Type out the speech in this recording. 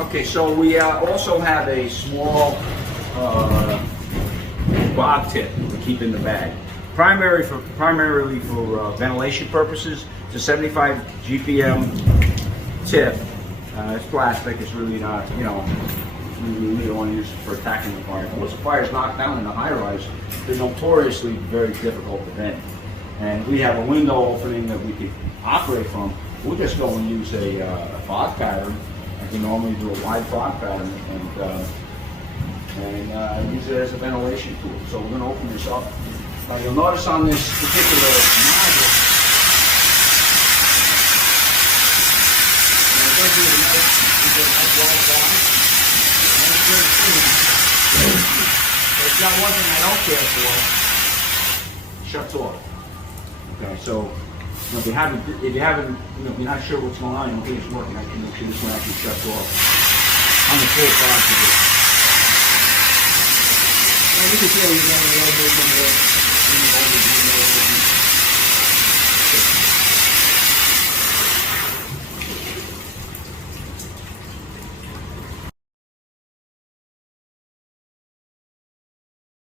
Okay, so we also have a small bob tip to keep in the bag. Primarily for ventilation purposes. It's a 75 GPM tip. It's plastic. It's really not, you know, you really don't want to use it for attacking the fire. Once the fire is knocked down in a high-rise, they're notoriously very difficult to vent. And we have a window opening that we can operate from. We'll just go and use a fog pattern. Like we normally do a wide fog pattern and use it as a ventilation tool. So we're going to open this up. Now you'll notice on this particular nozzle, it does do a nice wide fog. But it's got one thing I don't care for. It shuts off. Okay, so you know, if you haven't, you know, if you're not sure what's going on, you don't think it's working, I can make sure this one actually shuts off on the full fog to this. And you can feel you're going a little bit from the